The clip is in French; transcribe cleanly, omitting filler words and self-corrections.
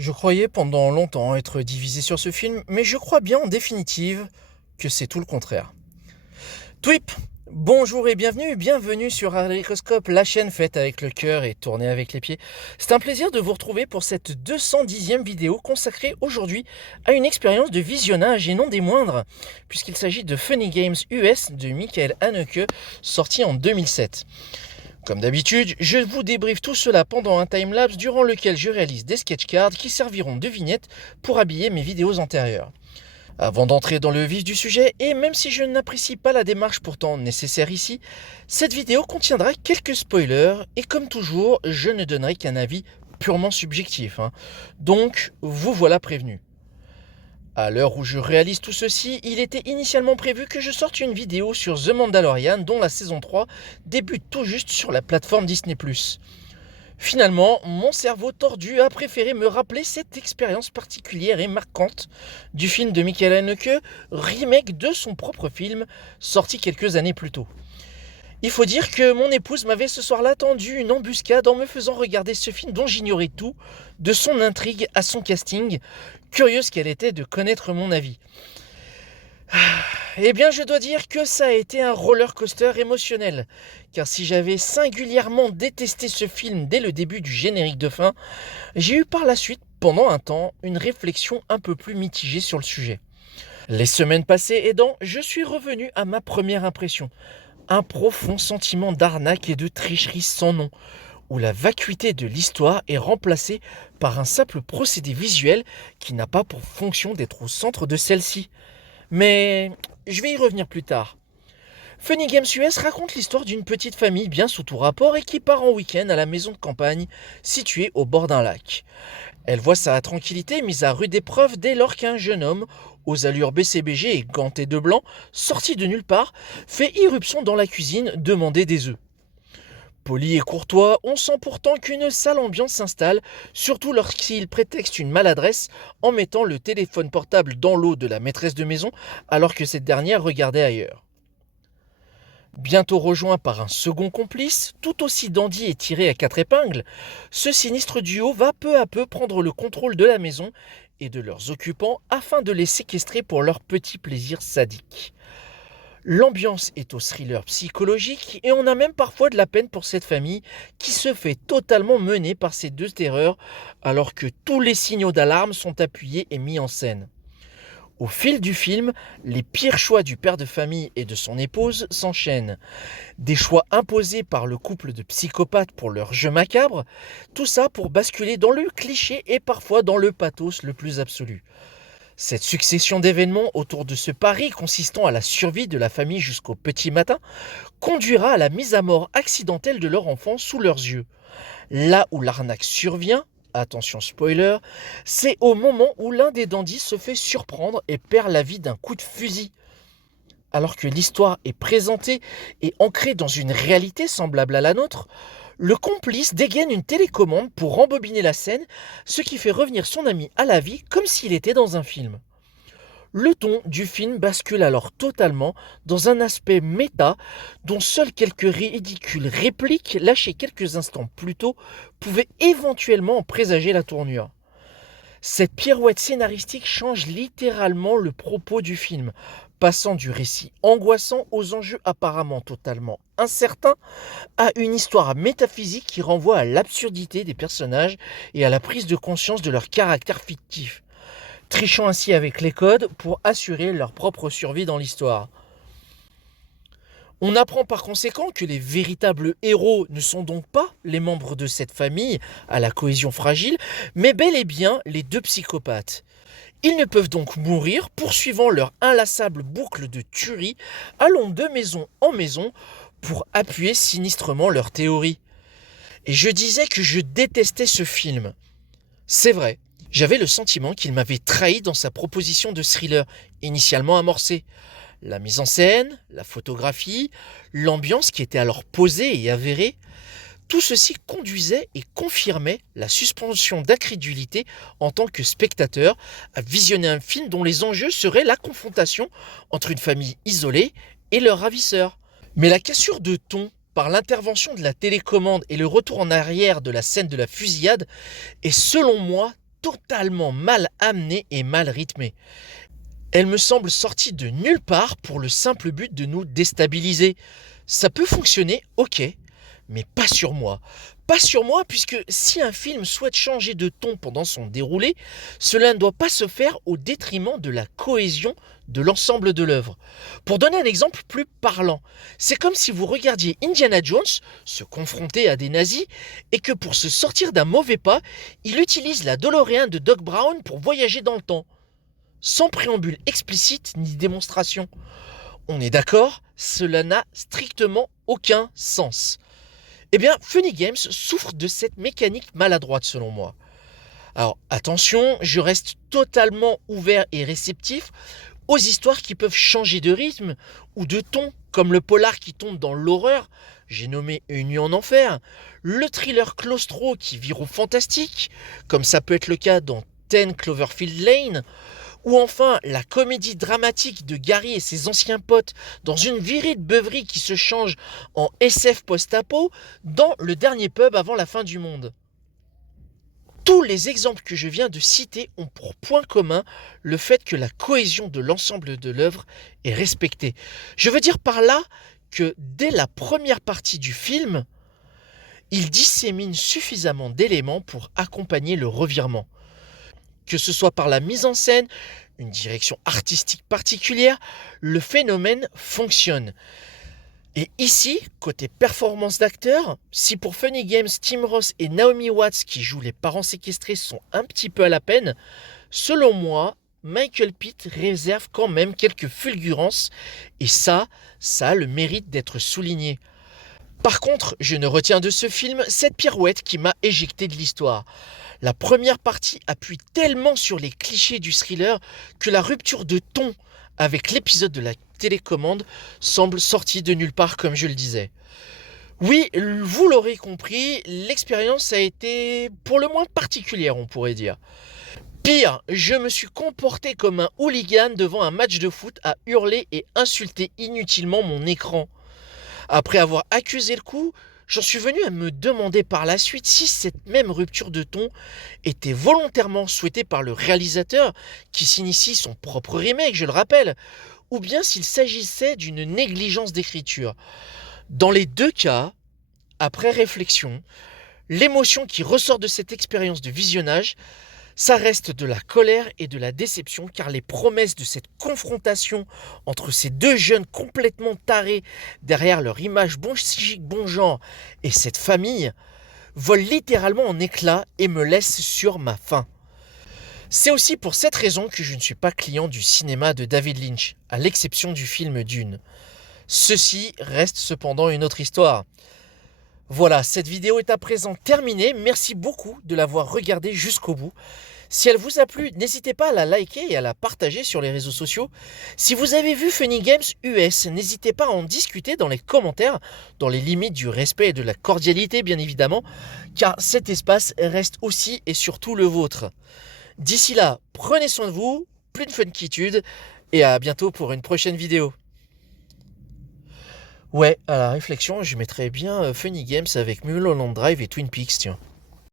Je croyais pendant longtemps être divisé sur ce film, mais je crois bien en définitive que c'est tout le contraire. Twip, bonjour et bienvenue sur Haricoscope, la chaîne faite avec le cœur et tournée avec les pieds. C'est un plaisir de vous retrouver pour cette 210e vidéo consacrée aujourd'hui à une expérience de visionnage et non des moindres, puisqu'il s'agit de Funny Games US de Michael Haneke, sorti en 2007. Comme d'habitude, je vous débriefe tout cela pendant un timelapse durant lequel je réalise des sketchcards qui serviront de vignettes pour habiller mes vidéos antérieures. Avant d'entrer dans le vif du sujet, et même si je n'apprécie pas la démarche pourtant nécessaire ici, cette vidéo contiendra quelques spoilers et comme toujours, je ne donnerai qu'un avis purement subjectif. Donc, vous voilà prévenu. À l'heure où je réalise tout ceci, il était initialement prévu que je sorte une vidéo sur The Mandalorian dont la saison 3 débute tout juste sur la plateforme Disney+. Finalement, mon cerveau tordu a préféré me rappeler cette expérience particulière et marquante du film de Michael Haneke, remake de son propre film, sorti quelques années plus tôt. Il faut dire que mon épouse m'avait ce soir-là tendu une embuscade en me faisant regarder ce film dont j'ignorais tout, de son intrigue à son casting, curieuse qu'elle était de connaître mon avis. Eh bien, je dois dire que ça a été un roller coaster émotionnel, car si j'avais singulièrement détesté ce film dès le début du générique de fin, j'ai eu par la suite, pendant un temps, une réflexion un peu plus mitigée sur le sujet. Les semaines passées aidant, je suis revenu à ma première impression, un profond sentiment d'arnaque et de tricherie sans nom, où la vacuité de l'histoire est remplacée par un simple procédé visuel qui n'a pas pour fonction d'être au centre de celle-ci. Mais je vais y revenir plus tard. Funny Games US raconte l'histoire d'une petite famille bien sous tout rapport et qui part en week-end à la maison de campagne située au bord d'un lac. Elle voit sa tranquillité mise à rude épreuve dès lors qu'un jeune homme, aux allures BCBG et ganté de blanc, sorti de nulle part, fait irruption dans la cuisine demander des œufs. Poli et courtois, on sent pourtant qu'une sale ambiance s'installe, surtout lorsqu'il prétexte une maladresse en mettant le téléphone portable dans l'eau de la maîtresse de maison alors que cette dernière regardait ailleurs. Bientôt rejoint par un second complice, tout aussi dandy et tiré à quatre épingles, ce sinistre duo va peu à peu prendre le contrôle de la maison et de leurs occupants afin de les séquestrer pour leur petit plaisir sadique. L'ambiance est au thriller psychologique et on a même parfois de la peine pour cette famille qui se fait totalement mener par ces deux terreurs alors que tous les signaux d'alarme sont appuyés et mis en scène. Au fil du film, les pires choix du père de famille et de son épouse s'enchaînent. Des choix imposés par le couple de psychopathes pour leur jeu macabre, tout ça pour basculer dans le cliché et parfois dans le pathos le plus absolu. Cette succession d'événements autour de ce pari consistant à la survie de la famille jusqu'au petit matin conduira à la mise à mort accidentelle de leur enfant sous leurs yeux. Là où l'arnaque survient, attention spoiler, c'est au moment où l'un des dandys se fait surprendre et perd la vie d'un coup de fusil. Alors que l'histoire est présentée et ancrée dans une réalité semblable à la nôtre, le complice dégaine une télécommande pour rembobiner la scène, ce qui fait revenir son ami à la vie comme s'il était dans un film. Le ton du film bascule alors totalement dans un aspect méta dont seules quelques ridicules répliques lâchées quelques instants plus tôt pouvaient éventuellement en présager la tournure. Cette pirouette scénaristique change littéralement le propos du film, passant du récit angoissant aux enjeux apparemment totalement incertains à une histoire métaphysique qui renvoie à l'absurdité des personnages et à la prise de conscience de leur caractère fictif, trichant ainsi avec les codes pour assurer leur propre survie dans l'histoire. On apprend par conséquent que les véritables héros ne sont donc pas les membres de cette famille à la cohésion fragile, mais bel et bien les deux psychopathes. Ils ne peuvent donc mourir, poursuivant leur inlassable boucle de tuerie, allant de maison en maison pour appuyer sinistrement leur théorie. Et je disais que je détestais ce film. C'est vrai, j'avais le sentiment qu'il m'avait trahi dans sa proposition de thriller initialement amorcée. La mise en scène, la photographie, l'ambiance qui était alors posée et avérée, tout ceci conduisait et confirmait la suspension d'incrédulité en tant que spectateur à visionner un film dont les enjeux seraient la confrontation entre une famille isolée et leur ravisseur. Mais la cassure de ton par l'intervention de la télécommande et le retour en arrière de la scène de la fusillade est selon moi totalement mal amenée et mal rythmée. Elle me semble sortie de nulle part pour le simple but de nous déstabiliser. Ça peut fonctionner, ok, mais pas sur moi. Pas sur moi, puisque si un film souhaite changer de ton pendant son déroulé, cela ne doit pas se faire au détriment de la cohésion de l'ensemble de l'œuvre. Pour donner un exemple plus parlant, c'est comme si vous regardiez Indiana Jones se confronter à des nazis et que pour se sortir d'un mauvais pas, il utilise la DeLorean de Doc Brown pour voyager dans le temps. Sans préambule explicite ni démonstration. On est d'accord, cela n'a strictement aucun sens. Eh bien, Funny Games souffre de cette mécanique maladroite selon moi. Alors attention, je reste totalement ouvert et réceptif aux histoires qui peuvent changer de rythme ou de ton, comme le polar qui tombe dans l'horreur, j'ai nommé Une nuit en enfer, le thriller claustro qui vire au fantastique, comme ça peut être le cas dans 10 Cloverfield Lane, ou enfin la comédie dramatique de Gary et ses anciens potes dans une virée de beuverie qui se change en SF post-apo dans Le dernier pub avant la fin du monde. Tous les exemples que je viens de citer ont pour point commun le fait que la cohésion de l'ensemble de l'œuvre est respectée. Je veux dire par là que dès la première partie du film, il dissémine suffisamment d'éléments pour accompagner le revirement. Que ce soit par la mise en scène, une direction artistique particulière, le phénomène fonctionne. Et ici, côté performance d'acteur, si pour Funny Games, Tim Roth et Naomi Watts qui jouent les parents séquestrés sont un petit peu à la peine, selon moi, Michael Pitt réserve quand même quelques fulgurances et ça a le mérite d'être souligné. Par contre, je ne retiens de ce film cette pirouette qui m'a éjecté de l'histoire. La première partie appuie tellement sur les clichés du thriller que la rupture de ton avec l'épisode de la télécommande semble sortie de nulle part comme je le disais. Oui, vous l'aurez compris, l'expérience a été pour le moins particulière on pourrait dire. Pire, je me suis comporté comme un hooligan devant un match de foot à hurler et insulter inutilement mon écran. Après avoir accusé le coup, j'en suis venu à me demander par la suite si cette même rupture de ton était volontairement souhaitée par le réalisateur qui s'initie son propre remake, je le rappelle, ou bien s'il s'agissait d'une négligence d'écriture. Dans les deux cas, après réflexion, l'émotion qui ressort de cette expérience de visionnage, ça reste de la colère et de la déception car les promesses de cette confrontation entre ces deux jeunes complètement tarés derrière leur image bon chic, bon genre et cette famille volent littéralement en éclats et me laissent sur ma faim. C'est aussi pour cette raison que je ne suis pas client du cinéma de David Lynch, à l'exception du film Dune. Ceci reste cependant une autre histoire. Voilà, cette vidéo est à présent terminée. Merci beaucoup de l'avoir regardée jusqu'au bout. Si elle vous a plu, n'hésitez pas à la liker et à la partager sur les réseaux sociaux. Si vous avez vu Funny Games US, n'hésitez pas à en discuter dans les commentaires, dans les limites du respect et de la cordialité bien évidemment, car cet espace reste aussi et surtout le vôtre. D'ici là, prenez soin de vous, plus de funkitude, et à bientôt pour une prochaine vidéo. Ouais, à la réflexion, je mettrais bien Funny Games avec Mulholland Drive et Twin Peaks, tiens.